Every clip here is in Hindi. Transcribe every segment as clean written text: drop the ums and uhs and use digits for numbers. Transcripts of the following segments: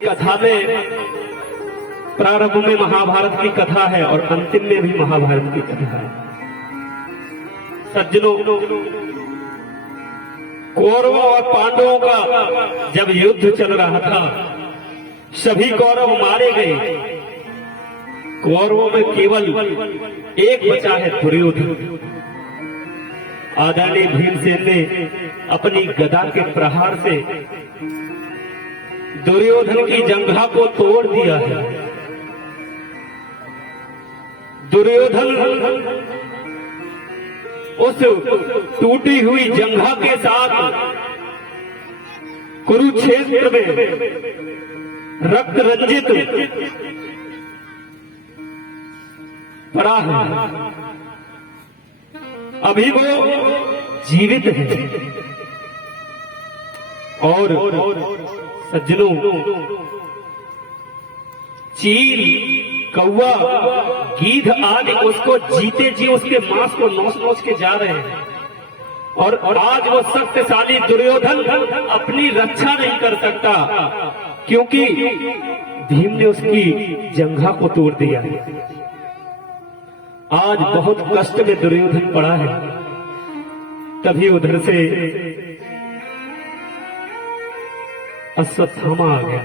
कथा में प्रारंभ में महाभारत की कथा है और अंतिम में भी महाभारत की कथा है। सज्जनों, कौरवों और पांडवों का जब युद्ध चल रहा था, सभी कौरव मारे गए। कौरवों में केवल एक बचा है, दुर्योधन। आदरणीय भीमसेन ने अपनी गदा के प्रहार से दुर्योधन की जंघा को तोड़ दिया है। दुर्योधन उस टूटी हुई जंघा के साथ कुरुक्षेत्र में रक्त रंजित पड़ा है। अभी वो जीवित है। और सज्जनों, चील, कौवा, गीध आदि उसको जीते जी उसके मांस को नोच नोच के जा रहे हैं। और आज वो शक्तिशाली दुर्योधन अपनी रक्षा नहीं कर सकता, क्योंकि भीम ने उसकी जंघा को तोड़ दिया है। आज बहुत कष्ट में दुर्योधन पड़ा है। तभी उधर से अश्वत्थामा आ गया।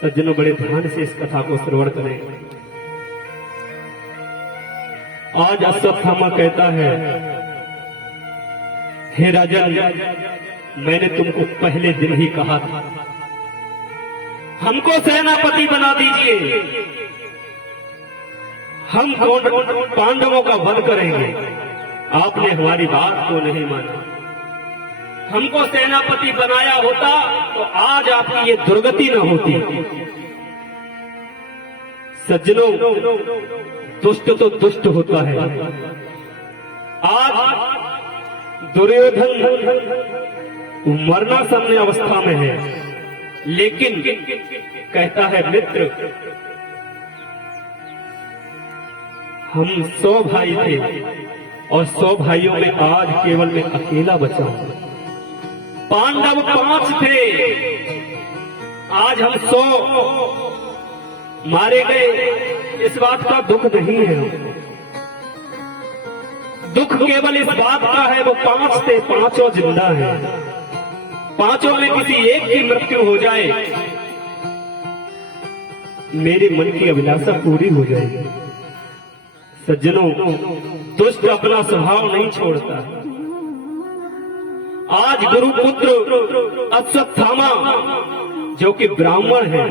सज्जनों, बड़े ध्यान से इस कथा को श्रवण करें। आज अश्वत्थामा कहता है, हे राजन, मैंने तुमको पहले दिन ही कहा था, हमको सेनापति बना दीजिए, हम पांडवों का वध करेंगे। आपने हमारी बात को नहीं माना। हमको सेनापति बनाया होता तो आज आपकी ये दुर्गति न होती। सज्जनों, दुष्ट तो दुष्ट होता है। आज दुर्योधन मरना सामने अवस्था में है, लेकिन कहता है, मित्र, हम 100 भाई थे और 100 भाइयों में आज केवल मैं अकेला बचा हूं। पांडव 5 थे, आज हम 100 मारे गए। इस बात का दुख नहीं है। दुख केवल इस बात का है, वो 5 थे, 5 जिंदा हैं। 5 में किसी एक की मृत्यु हो जाए, मेरे मन की अभिलाषा पूरी हो जाएगी। सज्जनों, दुष्ट अपना स्वभाव नहीं छोड़ता। आज गुरुपुत्र अश्वत्थामा, जो कि ब्राह्मण है,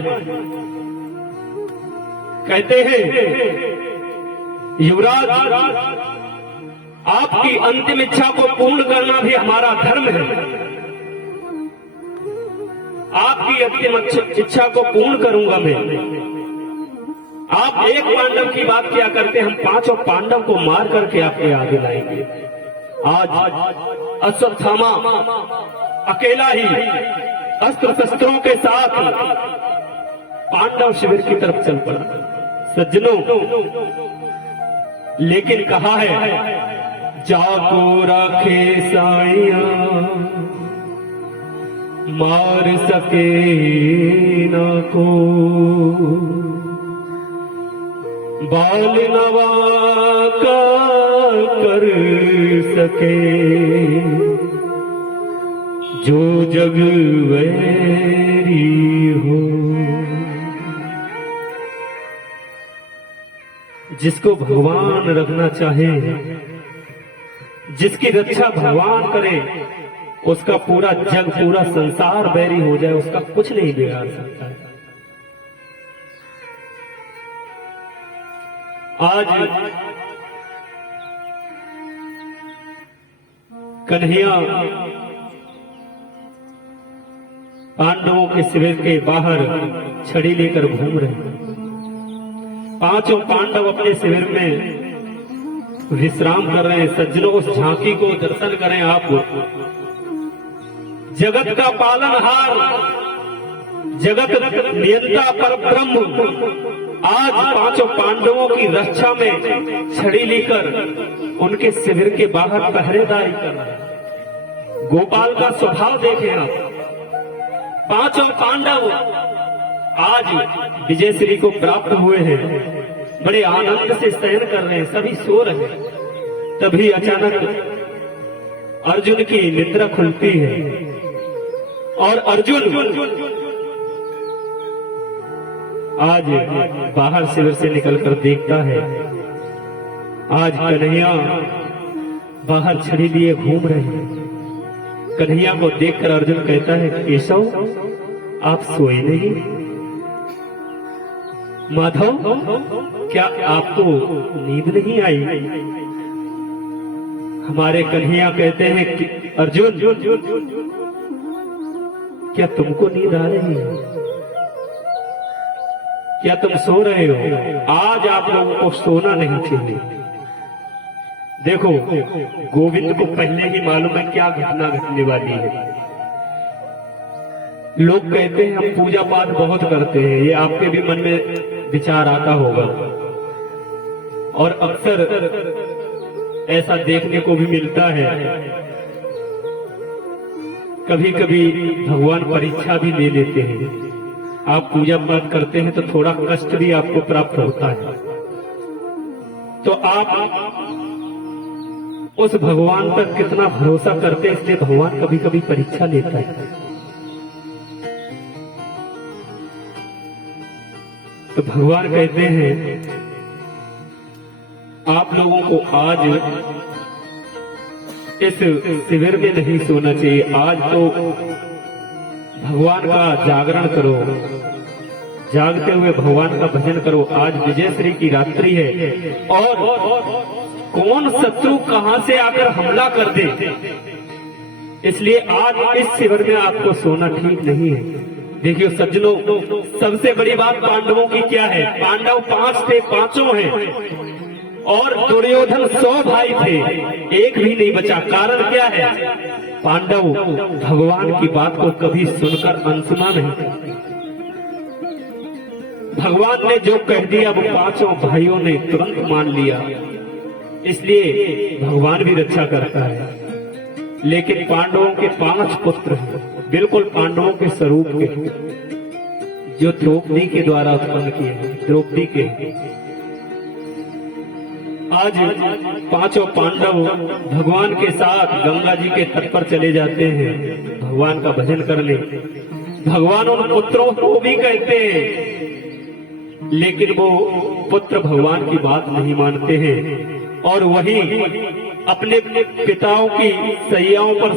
कहते हैं, युवराज, आपकी अंतिम इच्छा को पूर्ण करना भी हमारा धर्म है। आपकी अंतिम इच्छा को पूर्ण करूंगा मैं। आप एक पांडव की बात क्या करते, हम 5 पांडव को मार करके आपके आगे लाएंगे। आज अश्वत्थामा अकेला ही अस्त्र शस्त्रों के साथ पांडव शिविर की तरफ चल पड़ा। सज्जनों, लेकिन कहा है, जाको राखे साइया, मार सके ना को, बाल नवा का कर सके, जो जग वैरी हो। जिसको भगवान रखना चाहे, जिसकी रक्षा भगवान करे, उसका पूरा जग, पूरा संसार बैरी हो जाए, उसका कुछ नहीं बिगाड़ सकता है। आज कन्हैया पांडवों के शिविर के बाहर छड़ी लेकर घूम रहे। 5 पांडव अपने शिविर में विश्राम कर रहे हैं। सज्जनों, उस झांकी को दर्शन करें आप। जगत का पालनहार, जगत नियंता परब्रह्म आज 5 पांडवों की रक्षा में छड़ी लेकर उनके शिविर के बाहर पहरेदारी कर रहा है। गोपाल का स्वभाव देखें आप। पांचों पांडव आज विजयश्री को प्राप्त हुए हैं, बड़े आनंद से शयन कर रहे हैं, सभी सो रहे हैं। तभी अचानक अर्जुन की निद्रा खुलती है और अर्जुन आज बाहर शिविर से निकलकर देखता है, आज कन्हैया बाहर छड़ी लिए घूम रहे हैं। कन्हैया को देखकर अर्जुन कहता है, केशव आप सोए नहीं? माधव क्या आपको नींद नहीं आई? हमारे कन्हैया कहते हैं कि अर्जुन क्या तुमको नींद आ रही है? क्या तुम सो रहे हो? आज आप लोगों को सोना नहीं चाहिए। देखो, गोविंद को पहले ही मालूम है क्या घटना घटने वाली है। लोग कहते हैं हम पूजा पाठ बहुत करते हैं, ये आपके भी मन में विचार आता होगा और अक्सर ऐसा देखने को भी मिलता है। कभी कभी भगवान परीक्षा भी ले लेते हैं। आप पूजा पाठ करते हैं तो थोड़ा कष्ट भी आपको प्राप्त होता है, तो आप उस भगवान पर कितना भरोसा करते हैं, इसलिए भगवान कभी कभी परीक्षा लेता है। तो भगवान कहते हैं आप लोगों को आज इस शिविर में नहीं सोना चाहिए। आज तो भगवान का जागरण करो, जागते हुए भगवान का भजन करो। आज विजयश्री की रात्रि है और कौन शत्रु कहां से आकर हमला कर दे, इसलिए आज इस शिविर में आपको सोना ठीक नहीं है। देखिए सज्जनों, सबसे बड़ी बात पांडवों की क्या है? पांडव 5 थे, पांचों हैं और दुर्योधन 100 भाई थे, एक भी नहीं बचा। कारण क्या है? पांडव भगवान की बात को कभी सुनकर अनसुना नहीं। भगवान ने जो कह दिया वो पांचों भाइयों ने तुरंत मान लिया, इसलिए भगवान भी रक्षा करता है। लेकिन पांडवों के 5 पुत्र हैं, बिल्कुल पांडवों के स्वरूप के, जो द्रौपदी के द्वारा उत्पन्न किए हैं। द्रौपदी के आज 5 पांडव भगवान के साथ गंगा जी के तट पर चले जाते हैं भगवान का भजन करने। भगवान उन पुत्रों को भी कहते हैं, लेकिन वो पुत्र भगवान की बात नहीं मानते हैं और वही अपने अपने पिताओं की सैयाओं पर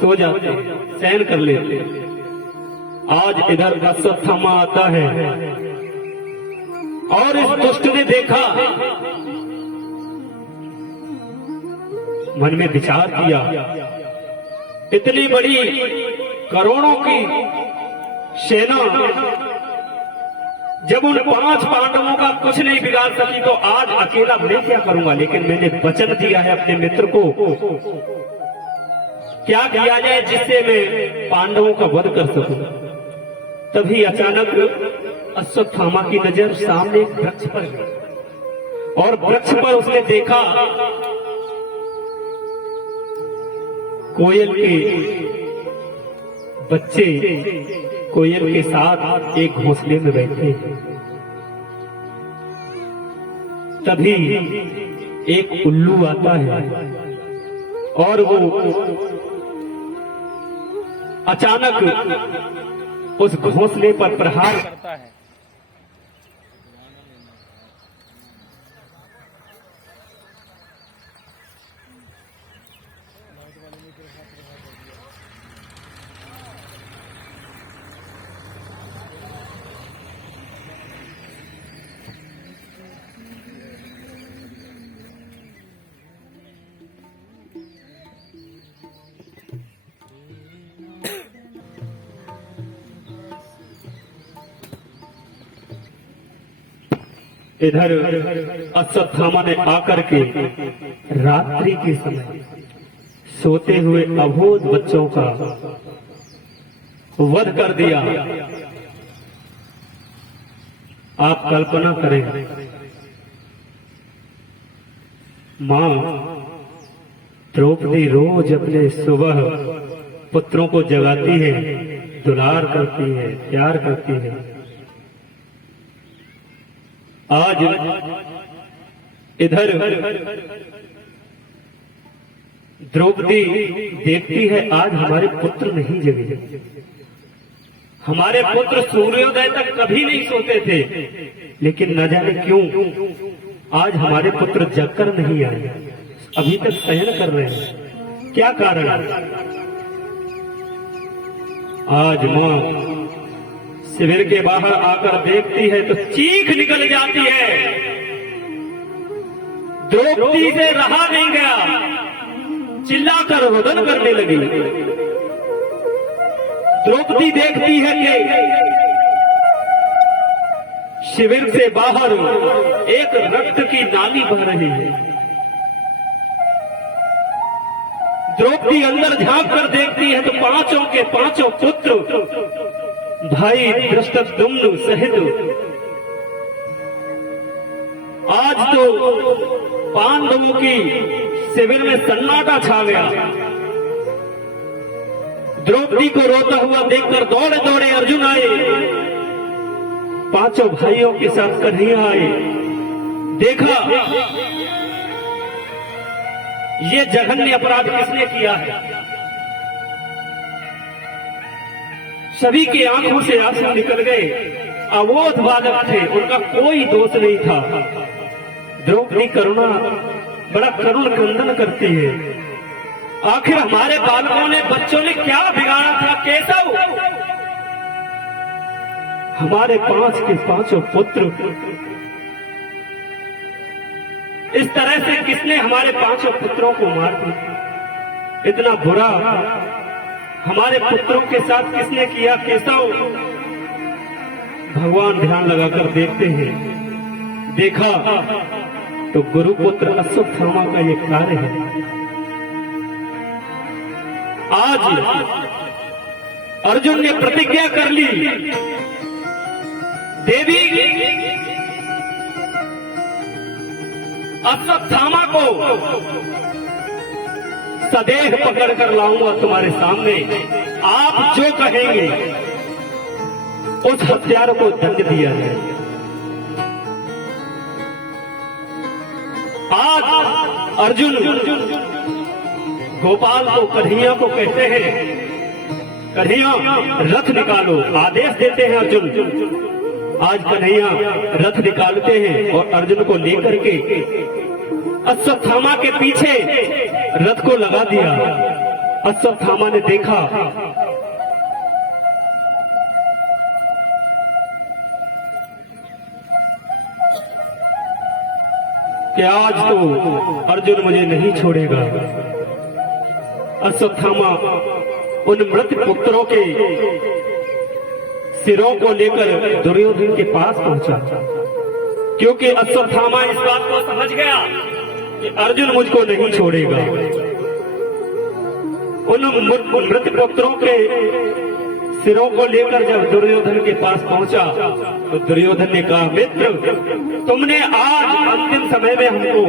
सो जाते हैं, शयन कर लेते हैं। आज इधर अश्वत्थामा आता है और इस दुष्ट ने देखा, मन में विचार किया, इतनी बड़ी करोड़ों की सेना जब उन 5 पांडवों का कुछ नहीं बिगाड़ सकी, तो आज अकेला मैं क्या करूंगा? लेकिन मैंने वचन दिया है अपने मित्र को, क्या किया जाए जिससे मैं पांडवों का वध कर सकूं। तभी अचानक अश्वत्थामा की नजर सामने एक वृक्ष पर गई और वृक्ष पर उसने देखा कोयल के बच्चे कोयल के साथ एक घोंसले में बैठे। तभी एक उल्लू आता है और वो अचानक उस घोंसले पर प्रहार करता है। इधर अश्वत्थामा ने आकर के रात्रि के समय सोते हुए अबोध बच्चों का वध कर दिया। आप कल्पना करें, मां द्रौपदी रोज अपने सुबह पुत्रों को जगाती है, दुलार करती है, प्यार करती है, आज इधर द्रौपदी देखती है आज हमारे पुत्र नहीं जगे। हमारे पुत्र सूर्योदय तक कभी नहीं सोते थे, लेकिन न जाने क्यों आज हमारे पुत्र जगकर नहीं आए, अभी तक शयन कर रहे हैं। क्या कारण है? आज मां शिविर के बाहर आकर देखती है तो चीख निकल जाती है। द्रौपदी से रहा नहीं गया, चिल्लाकर रोदन करने लगी। द्रौपदी देखती है कि शिविर से बाहर एक रक्त की नाली बह रही है। द्रौपदी अंदर झांक कर देखती है तो पांचों के पांचों पुत्र भाई धृष्टद्युम्न सहित आज तो पांडवों की शिविर में सन्नाटा छा गया। द्रौपदी को रोता हुआ देखकर दौड़े दौड़े अर्जुन आए, पांचों भाइयों के साथ कन्हैया आए। देखा ये जघन्य अपराध किसने किया है। सभी की आंखों से आंसू निकल गए। अबोध बालक थे, उनका कोई दोष नहीं था। द्रौपदी करुणा बड़ा करुण क्रंदन करती है। आखिर हमारे बालकों ने, बच्चों ने क्या बिगाड़ा था केशव? हमारे पांच के पांचों पुत्र इस तरह से किसने हमारे पांचों पुत्रों को मार दिया? इतना बुरा हमारे पुत्रों के साथ किसने किया केशव? भगवान ध्यान लगाकर देखते हैं। देखा तो गुरुपुत्र अश्वत्थामा का ये कार्य है। आज अर्जुन ने प्रतिज्ञा कर ली, देवी अश्वत्थामा को सदैव पकड़ कर लाऊंगा तुम्हारे सामने। आप जो कहेंगे उस हत्यार को दंड दिया है। आज अर्जुन गोपाल को, कन्हैया को कहते हैं, कन्हैया रथ निकालो, आदेश देते हैं अर्जुन। आज कन्हैया रथ निकालते हैं और अर्जुन को लेकर के अश्वत्थामा के पीछे रथ को लगा दिया। अश्वत्थामा ने देखा कि आज तो अर्जुन मुझे नहीं छोड़ेगा। अश्वत्थामा उन मृत पुत्रों के सिरों को लेकर दुर्योधन के पास पहुंचा, क्योंकि अश्वत्थामा इस बात को समझ गया कि अर्जुन मुझको नहीं छोड़ेगा। उन मृत पुत्रों के सिरों को लेकर जब दुर्योधन के पास पहुंचा तो दुर्योधन ने कहा, मित्र तुमने आज अंतिम समय में हमको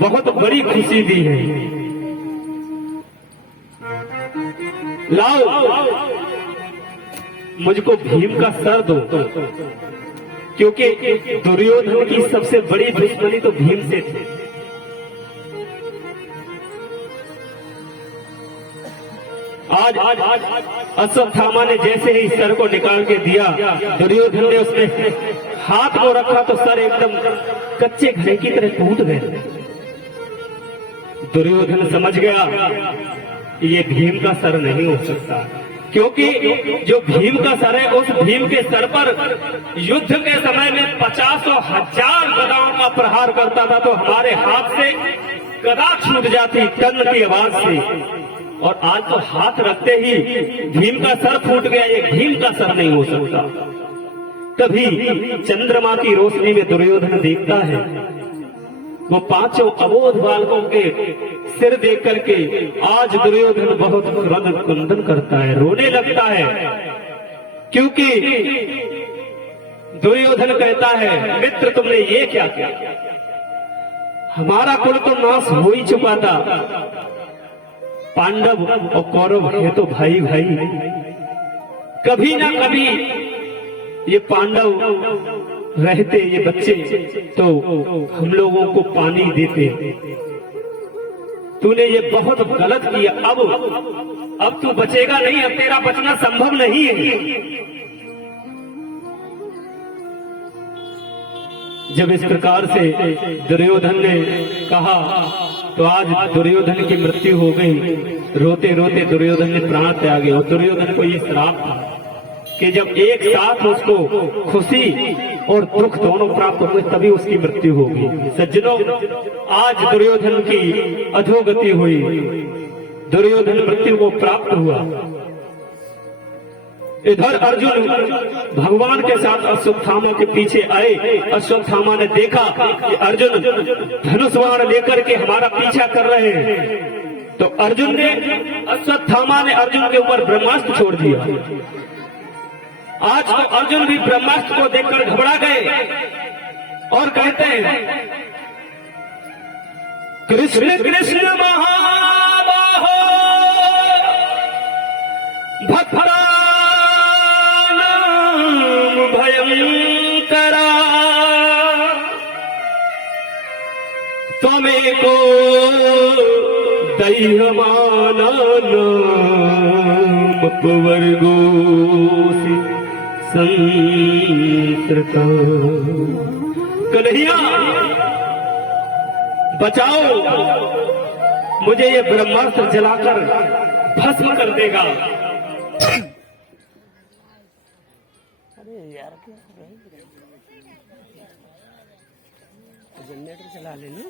बहुत बड़ी खुशी दी है। लाओ मुझको भीम का सर दो, क्योंकि दुर्योधन की सबसे बड़ी दुश्मनी तो भीम से थी। आज अश्वत्थामा ने जैसे ही सर को निकाल के दिया, दुर्योधन ने उसमें हाथ को रखा तो सर एकदम कच्चे घड़े की तरह टूट गए। दुर्योधन समझ गया ये भीम का सर नहीं हो सकता, क्योंकि जो भीम का सर है उस भीम के सर पर युद्ध के समय में 50,000 गदाओं का प्रहार करता था तो हमारे हाथ से गदा छूट जाती टन की आवाज से, और आज तो हाथ रखते ही भीम का सर फूट गया। ये भीम का सर नहीं हो सकता। तभी चंद्रमा की रोशनी में दुर्योधन देखता है वो पांचों अबोध बालकों के सिर देख करके आज दुर्योधन बहुत क्रंदन करता है, रोने लगता है, क्योंकि दुर्योधन कहता है, मित्र तुमने ये क्या किया? हमारा कुल तो नाश हो ही चुका था। पांडव और कौरव ये तो भाई भाई, कभी ना कभी ये पांडव रहते ये बच्चे तो हम लोगों को पानी देते। तूने ये बहुत गलत किया। अब तू बचेगा नहीं, अब तेरा बचना संभव नहीं है। जब इस प्रकार से दुर्योधन ने कहा तो आज दुर्योधन की मृत्यु हो गई। रोते रोते दुर्योधन ने प्राण त्यागे। और दुर्योधन को ये श्राप था कि जब एक साथ उसको खुशी और दुख दोनों प्राप्त हुए तभी उसकी मृत्यु होगी। सज्जनों, आज दुर्योधन की अधोगति हुई, दुर्योधन मृत्यु को प्राप्त हुआ। इधर अर्जुन भगवान के साथ अश्वत्थामा के पीछे आए। अश्वत्थामा ने देखा कि अर्जुन धनुष बाण लेकर के हमारा पीछा कर रहे हैं, तो अश्वत्थामा ने अर्जुन के ऊपर ब्रह्मास्त्र छोड़ दिया। आज तो अर्जुन भी ब्रह्मास्त्र को देखकर घबरा गए और कहते हैं, कृष्ण कृष्ण महाबाहो भद्रा भयंकरा त्वमेको दैहमाना अपवर्गोऽसि संसृता। कन्हैया बचाओ, मुझे ये ब्रह्मास्त्र जलाकर भस्म कर देगा। जनरेटर चला लेना।